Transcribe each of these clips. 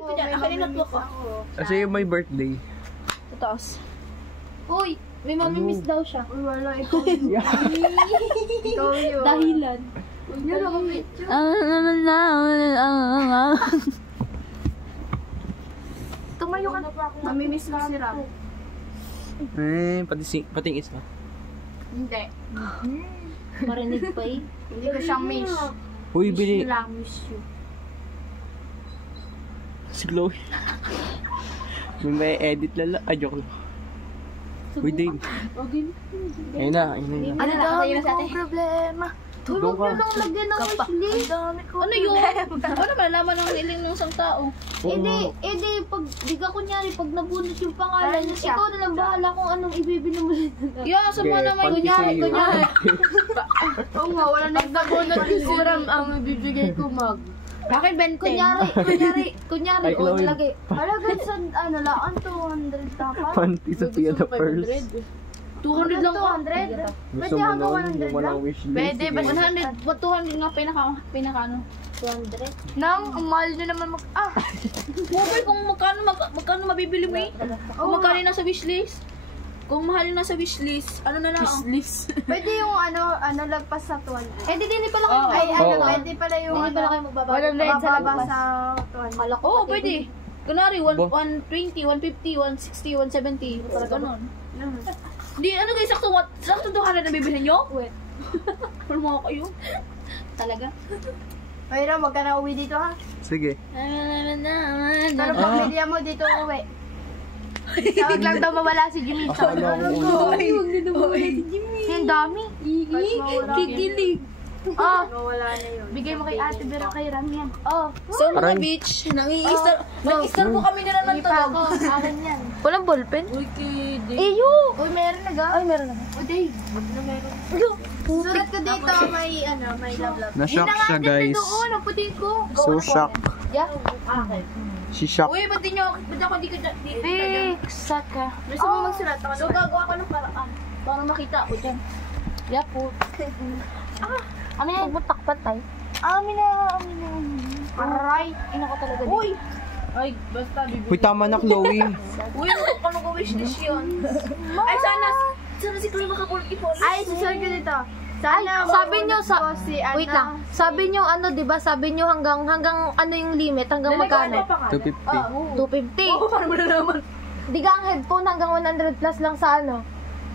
Kanina po ako. Kasi yung may birthday. Sa taas. Uy, may mamimiss daw siya. Uy, wala, ikaw yun. Ikaw yun. Dahilan. Yun ako picture. Tumayo ka na pa ako. Mamimiss mo si Ram. Pating isa. Hindi. Marinig pa eh. Hindi ko siyang miss. Uy, Miss bili. you lang, miss you. Si Chloe. May edit lala. Ay, joke lang. Uy, Dave. Ayun na, ayun na. Ano daw? Ang problema. Doon ka. Lagyan ng wishlist. Ano yun? Ano malaman ng hiling ng isang tao? Hindi, pag, di ka kunyari, pag nabunot yung pangalan, Ano siya? ikaw na lang bahala kung anong ibibili mo. Yeah, sa mga naman. Kunyari. Oo nga, wala nagbabunot yung siram ang ibibigay ko mag. Bakit 20? Kunyari, Ay, o Chloe. nalagay. Halaga sa, ano, laan 200 dapat. Panty sa Pia the first. 200 lang ka. 200? Gusto Pwede mo hanggang nun, 100 yung walang lang. wishlist. Pwede, Sige. basta 200 nga pinaka ano? 200? Nang, ang mahal na naman mag... Mobile kung magkano mabibili mo eh? Kung magkano yung nasa wishlist? Kung mahal yung nasa wishlist, ano na lang? Wishlist. Pwede yung ano lagpas sa 200. Eh, di pala kayo. Ay, Oo. pwede pala yung Hindi pala kayo magbababa. mababa sa 200. Oo, pwede. Kunwari, Bo? 120, 150, 160, 170. Ganon. Di, ano kayo, sakto 200 na bibili nyo? Wait. Ano mga kayo? Talaga? Ay, Ram, wag ka na uwi dito ha. Sige. Pero pag media mo dito uwi. Tawag lang daw mawala si Jimmy. Akala ko Ay, huwag na mawala si Jimmy. Ang dami. Kikilig. Oh, mawala na yun. Bigay mo kay Ate Vera kay Ram yan. Oh. So, mga Aray. bitch, nang-i-star po kami nila ng tulog. Akin yan. Walang ballpen? Uy, kidding. Iyo! Uy, meron na ga? Ay, meron na. O, Dave. Na meron. Sulat ko dito, may love. Na-shock siya, guys. Doon, ang puti ko. So shock. Yeah? Si shock. Uy, ba't ako di ka Sat ka. Gusto mo magsulat ako? So, gagawa ko ng paraan. Para makita ako dyan. Yeah po. Ano yan? Magbutakpat tayo. Amin na. Aray. Ina ko talaga dito. Uy! Ay, basta bibili. Uy, tama na, Chloe. Uy, ano ko wishlist yun? Ay, sana si Chloe makapulit-ipon. Ay, susunod ko dito. Sana sabi nyo si ano, wait lang. Sabi nyo ano, 'di ba? Sabi nyo hanggang ano yung limit, hanggang magkano? 250. 250. Oo, paano mo na naman? Di ka ang headphone hanggang 100 plus lang sa ano?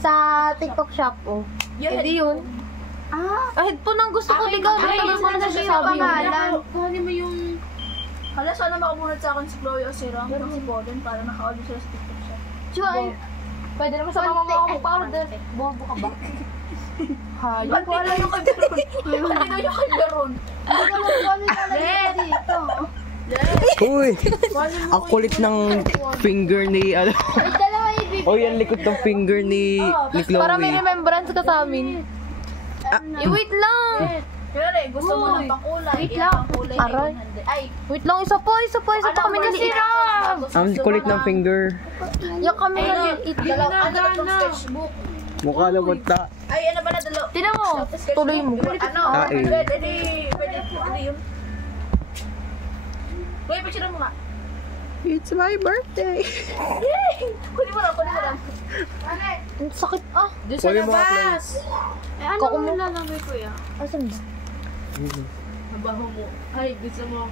Sa TikTok shop, oh. Hindi yun. Headphone ang gusto ko, di ka. Matagal ko na sinasabi. Kuhanin mo yung... Hala, sana makamunod sa akin si Chloe o si Ram o si Boden para naka-audio sila sa TikTok shop. Joy. Pwede naman sa mama mo mag-order. Bobo ka ba? Ba't di daw yung kaldaron? Ba't di daw yung kaldaron? Hindi ko lang kung ano nalagay dito. Uy! Ang kulit ng finger ni, ano. Ay, dalawa ibig. Oh, yan likod ng finger ni Para may Chloe. remembrance ka sa amin. Wait lang. Pero gusto mo ng pakulay. Wait lang. Pakulay Aray. ay, Wait lang, isa pa kami naliit. Ang kulit ng finger. Yung kami naliit. Ano itong sketchbook? Mukha na punta. Ay, ano ba na dalawa? Tinan mo, tuloy mo. Ano? Kain. Pwede po. Ano yun? Uy, picture mo nga. It's my birthday. Yay! Kunin mo lang. Ang sakit ah. Doon sa Kunin mo nga, labas. Eh, ano mo lalagay ko yan? Asan ba? Mabaho mo. Ay, gusto mo.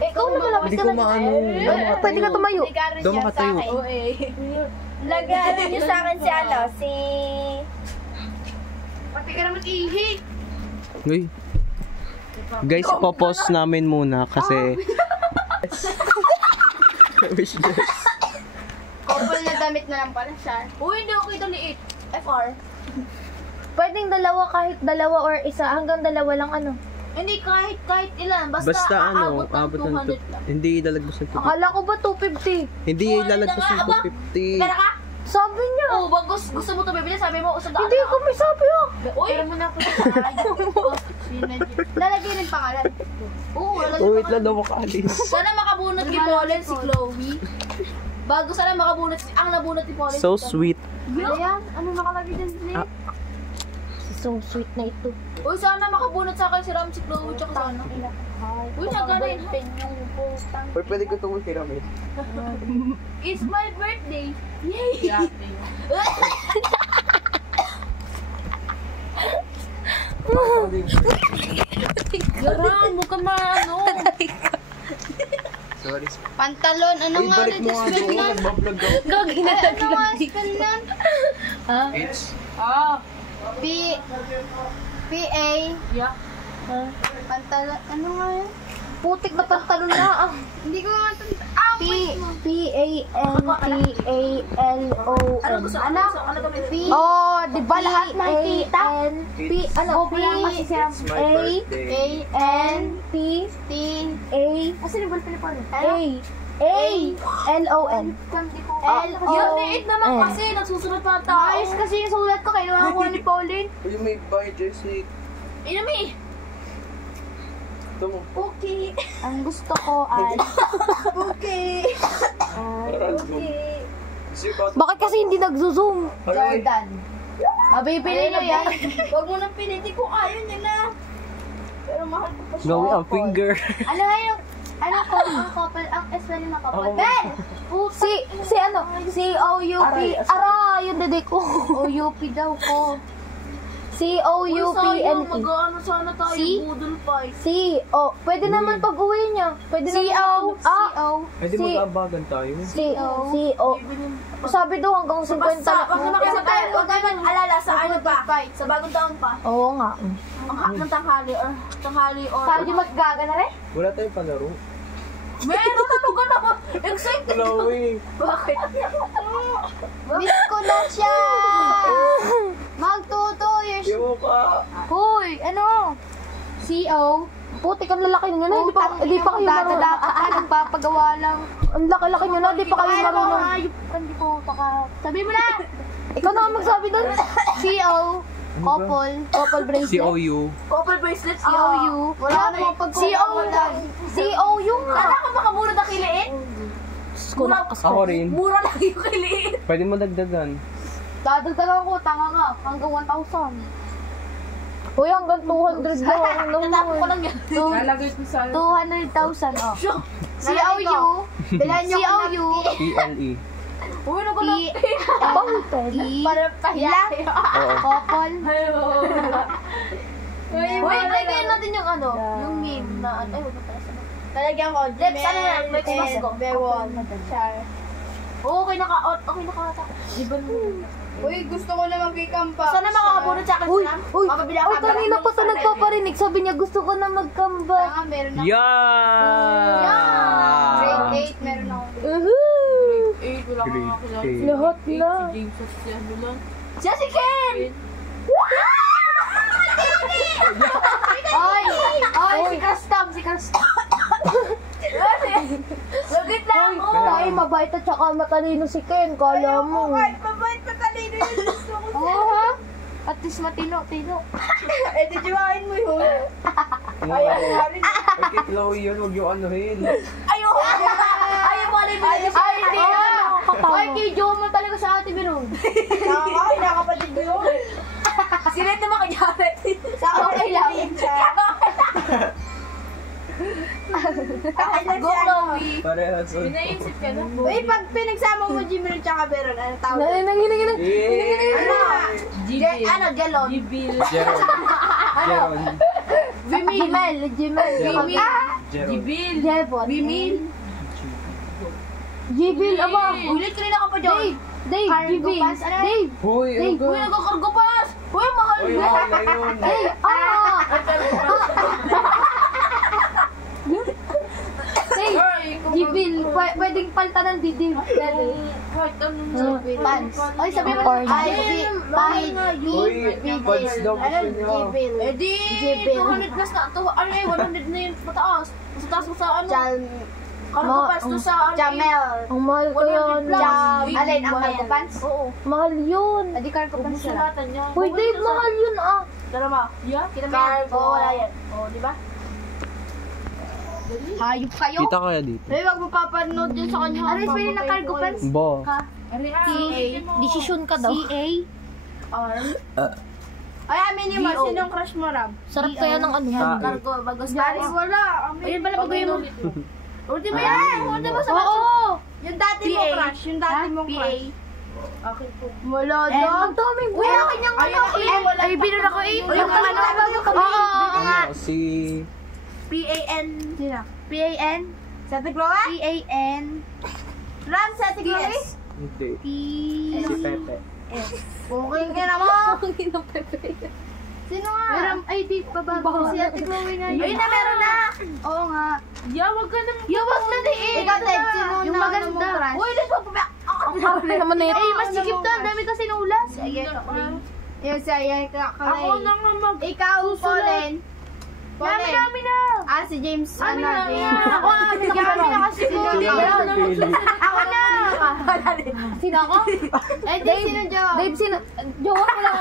Ikaw na malapit Hindi ka ko na. maano. Pwede ka tumayo. Doon makatayo. Oo eh. Lagyan niyo sa akin si Pati ka naman ihi. Uy. Guys, popos namin muna kasi... Wish list. Couple na damit na lang pala siya. Uy, hindi okay ito liit. FR. Pwedeng dalawa kahit dalawa or isa. Hanggang dalawa lang ano. Hindi, kahit ilan. Basta ano, aabot ng 200 lang. Hindi ilalagos ng 250. Akala ko ba 250? Hindi ilalagos ng 250. Pera ka? Sabi niya. Oo, gusto mo ito bibili. Sabi mo, usad Hindi ko may sabi ah. Uy! Pero muna ako sa lalagay ng pangalan. Oo, Oh, wait lang daw makaalis. sana makabunot ni Paulen si Chloe. Bago sana makabunot ang nabunot ni Paulen. So sweet. Ano yan? Ano nakalagay dyan? So sweet na ito. Uy, sana makabunot sa akin si Ramsey Chloe tsaka sana. Uy, nagaling. Uy, pwede ko itong tiramid. It's my birthday. Yay! Garang, huwag ka maano. Sorry. Pantalon, ano Uy, nga balik mo nga doon. Nagbablog ako. Gagi na Ano nga spell nun? H. P-A. Yeah. Pantalon, ano nga yun? Putik na pantalon na. Hindi ko nga tanda. P-A-N-T-A-L-O-N. Ano gusto? Ano gusto? Ano gawin? Oh, di ba lahat makikita? Bobo lang kasi si It's my birthday. A-N-T A Asan yung ballpen ni Paulo? A-L-O-N. Yung liit naman kasi, nagsusunod pa ang tao. Ayos kasi yung sulat ko, kailangan ko ni Pauline. Uy, may bye, Jessie. Inami. Ito mo. Okay. Ang gusto ko ay... Okay. Bakit kasi hindi nagzo-zoom? Jordan. Mabibili nyo yan. Huwag mo nang piniti kung ayaw niya na. Pero mahal ko pa siya. Gawin ang finger. Ano nga yung... Ano ko? Ang couple, ang spelling na couple. Ben! Si ano? C-O-U-P. Aray, yung dede ko. O-U-P daw ko. C-O-U-P-N-E. Mag-ano sana tayo, C? budol pa eh. C-O. Pwede naman pag-uwi niya. Pwede C-O. naman. Ah, C-O. Pwede mag-abagan tayo. C-O. Sabi daw hanggang 50 Basta, na. wag naman kasi tayo, wag naman alala sa ano pa, sa bagong taon pa. Oo nga. Ang hap ng tanghali or... Paano di maggaga na rin? Wala tayong palaro. Meron, ano ka na ba? Excited Wala, uy. Bakit? Miss ko na siya! Magto 2 years. Iwo ka. Hoy, ano? C-O. Putik ang lalaki niyo na. Hindi pa kayo marunong. Nagpapagawa lang. Ang laki-laki niyo na. Hindi pa kayo marunong. Hindi ko baka... Sabi mo na! Ikaw na nga magsabi doon. C-O. Couple. Couple bracelet. C-O-U. Couple bracelets, C-O-U. Wala ka namang pagkukuha lang. C-O-U nga. Sana ka makabunod ang kiliit? Ako rin. Mura lang yung kiliit. Pwede mo dagdagan. Dadagdagan ko, tanga nga. Hanggang 1,000. Uy, hanggang 200 daw. Natapos ko lang yan. 200,000, oh. C-O-U. Bilhan nyo C-O-U. P-L-E. Uy, nagulat. P-E. Para pahiya. Oo. Couple. Uy, lagyan natin yung ano, yung meme na ano. Ay, huwag na pala sa talagyan ko. Let's ano na, next mas ko. Bewon. Okay, okay, naka-ata. Uy, gusto ko na mag-campa. Sana makakabunod sa akin Uy, sila. uy, Mapabila uy, kanina pa sa nagpaparinig. Sabi niya, gusto ko na magkamba. Tanga, meron ako. Yeah! Grade 8, meron ako. Wala Grade kang kakilala. eight. Lahat na. Siya si Ken! Oy, si Custom, si Custom. Lugit lang ako. Tayo mabait at saka matalino si Ken. Kala mo. Mabait pa talino yun. Gusto ko. Oo, ha? At least matino. Eh, dijuwain mo yun. Ayaw yun, huwag yung anuhin. Ayaw mo alay bilis. Ay, hindi na. Nakakatawa. Ay, kay Joe mo talaga sa ate, Birong. Nakakapatid mo yun. Sinet naman kanyari. Sa okay lang. Go, Chloe. Parehas. Pinaisip ka na. Uy, pag pinagsama mo Jimmy tsaka Beron, ano tawag? Nanginang. Ano, galon. Jeron. Jeron. Gmail. Jeron. Jebon. Bimil. Jibil, aba. Ulit ka rin ako pa dyan. Dave, Cargo Jibil. pants, ano? Dave. Hoy, Uy, nagkakargo pass. Uy, mahal Uy, yun. mahal na yun. Dave, Dave, Jibil. Pwedeng palta ng Dave. Pants. Oy, sabi mo, Corny. Uy, pads daw gusto niya. Jibil. Eh di, 200 plus na. Ano eh, 100 na yun pataas. Mas taas mo sa ano. Cargo pass to sa ano. Jamel. Ang mahal ko yun. Alin, ang cargo pants? Oo. Mahal yun. Adi cargo pants sila. Sulatan niya. Uy, Dave, mahal yun ah. Tara ma. Yeah? Kita mo yan. Cargo. Oo, wala yan. Oo, di ba? Hayop kayo. Kita kaya dito. Uy, wag mo papanood dyan sa kanya. Ano yung spelling ng cargo pants? Bo. Desisyon ka daw. C-A. Ay, aminin mo, sinong crush mo, Ram? Sarap kaya ng ano. Cargo, bagos Paris. Wala. Ayun pala pag mo. Ultimo yan! Ultimo sa Oo! Yung dati mo crush. Yung dati mo crush. Okay po. Wala daw. Ang daming Uy, akin yung ano. Ay, binura ko eh. Yung ano. Ano, si... P-A-N. Sino? P-A-N? Sete Chloe? P-A-N? Ram, Sete Chloe? Hindi. P... Si Pepe. Okay ka na mo. Sino nga? Meron, ay, di, bababa. Si Ate Chloe na yun. Ayun na, meron na. Oo nga. Yawag ka nang... Yawag na di eh. Ikaw, Ted, sino Yung na maganda. ano mong crush? Uy, let's go. Ako naman na Ay, mas sikip to. Ang dami kasi nulas. Yung sa'yo, Ako na nga mag... Ikaw, Pauline. Dami na. Ah, si James. Amin na, amin James. na. Ako, amin na kasi po. Ako na. Sino ako? Eh, Dave, sino Joe? Dave, sino? Jowa ko lang.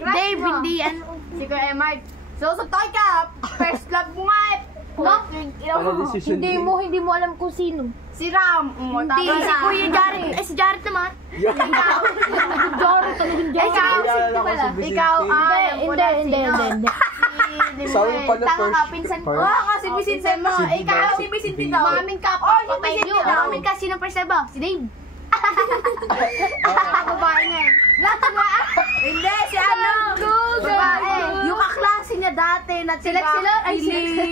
Dave, hindi ano. Si Kuya Mark. Susubtoy ka. First love mo nga eh. No? Ano decision Hindi mo alam kung sino. Si Ram. Hindi, si Kuya Jared. Eh, si Jared naman. Ikaw. Jared, talagang Jared. Ikaw, Hindi. Sabi pa na Tanga ka, first. pinsan ko. First. Kasi Vicente mo. Si Ikaw, Vincent. si Vicente Si daw. Vincent. Maming ka. Oh, si Vicente daw. Mamin ka, sino first love ba? Si Dave. Babae na eh. Lahat ba? Hindi, si ano. Babae. Yung kaklase niya dati na Sila? Ay, Eileen.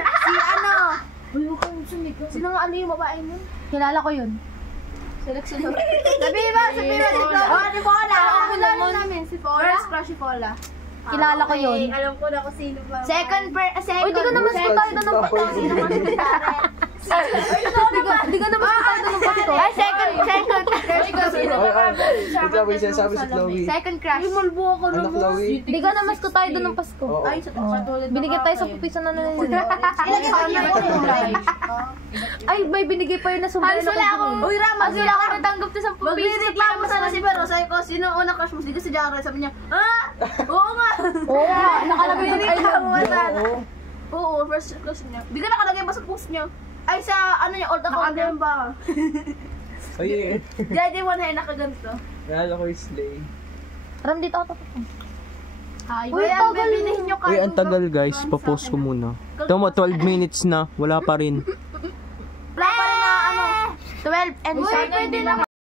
Si ano. Sino nga ano yung babae nun? Kilala ko yun. Sabihin mo, si Paula. Oh, si Paula. Ako namin, si Paula. First crush si Paula. Kilala ko yun. Alam ko na kung sino ba. Uy, di ko naman sa tayo doon ng pasko. Di ko naman sa tayo doon ng pasko. Ay, second. Ikaw, may sinasabi si Chloe. Second crush. Malbo ako Ano, Chloe? Di ko naman sa tayo doon ng Pasko. Oo. Ay, sa katulad na Binigyan tayo sa pupisa na nila. Ilagay ko niya yung kulay. Ay, may binigay pa yun na sumali na kung Uy, Ram, Halos wala ako natanggap to sa pupisa. Magre-reklamo sana si Pero. Sabi ko, sino unang crush mo? Hindi ko si Jared. Sabi niya, oo nga. Oo nga, nakalagay yung ay Oo. Oo, first crush niya. Hindi ka nakalagay ba sa post niya? Ay, sa ano niya, old account niya. ba? Ay, Daddy one hair nakaganto. naalala ko yung Slay. Ram dito ako. Uy, ang bibilihin niyo Uy, ang tagal guys. Pa-post ko muna. Tama, 12 minutes na. Wala pa rin. Wala pa rin na ano. 12 and 13.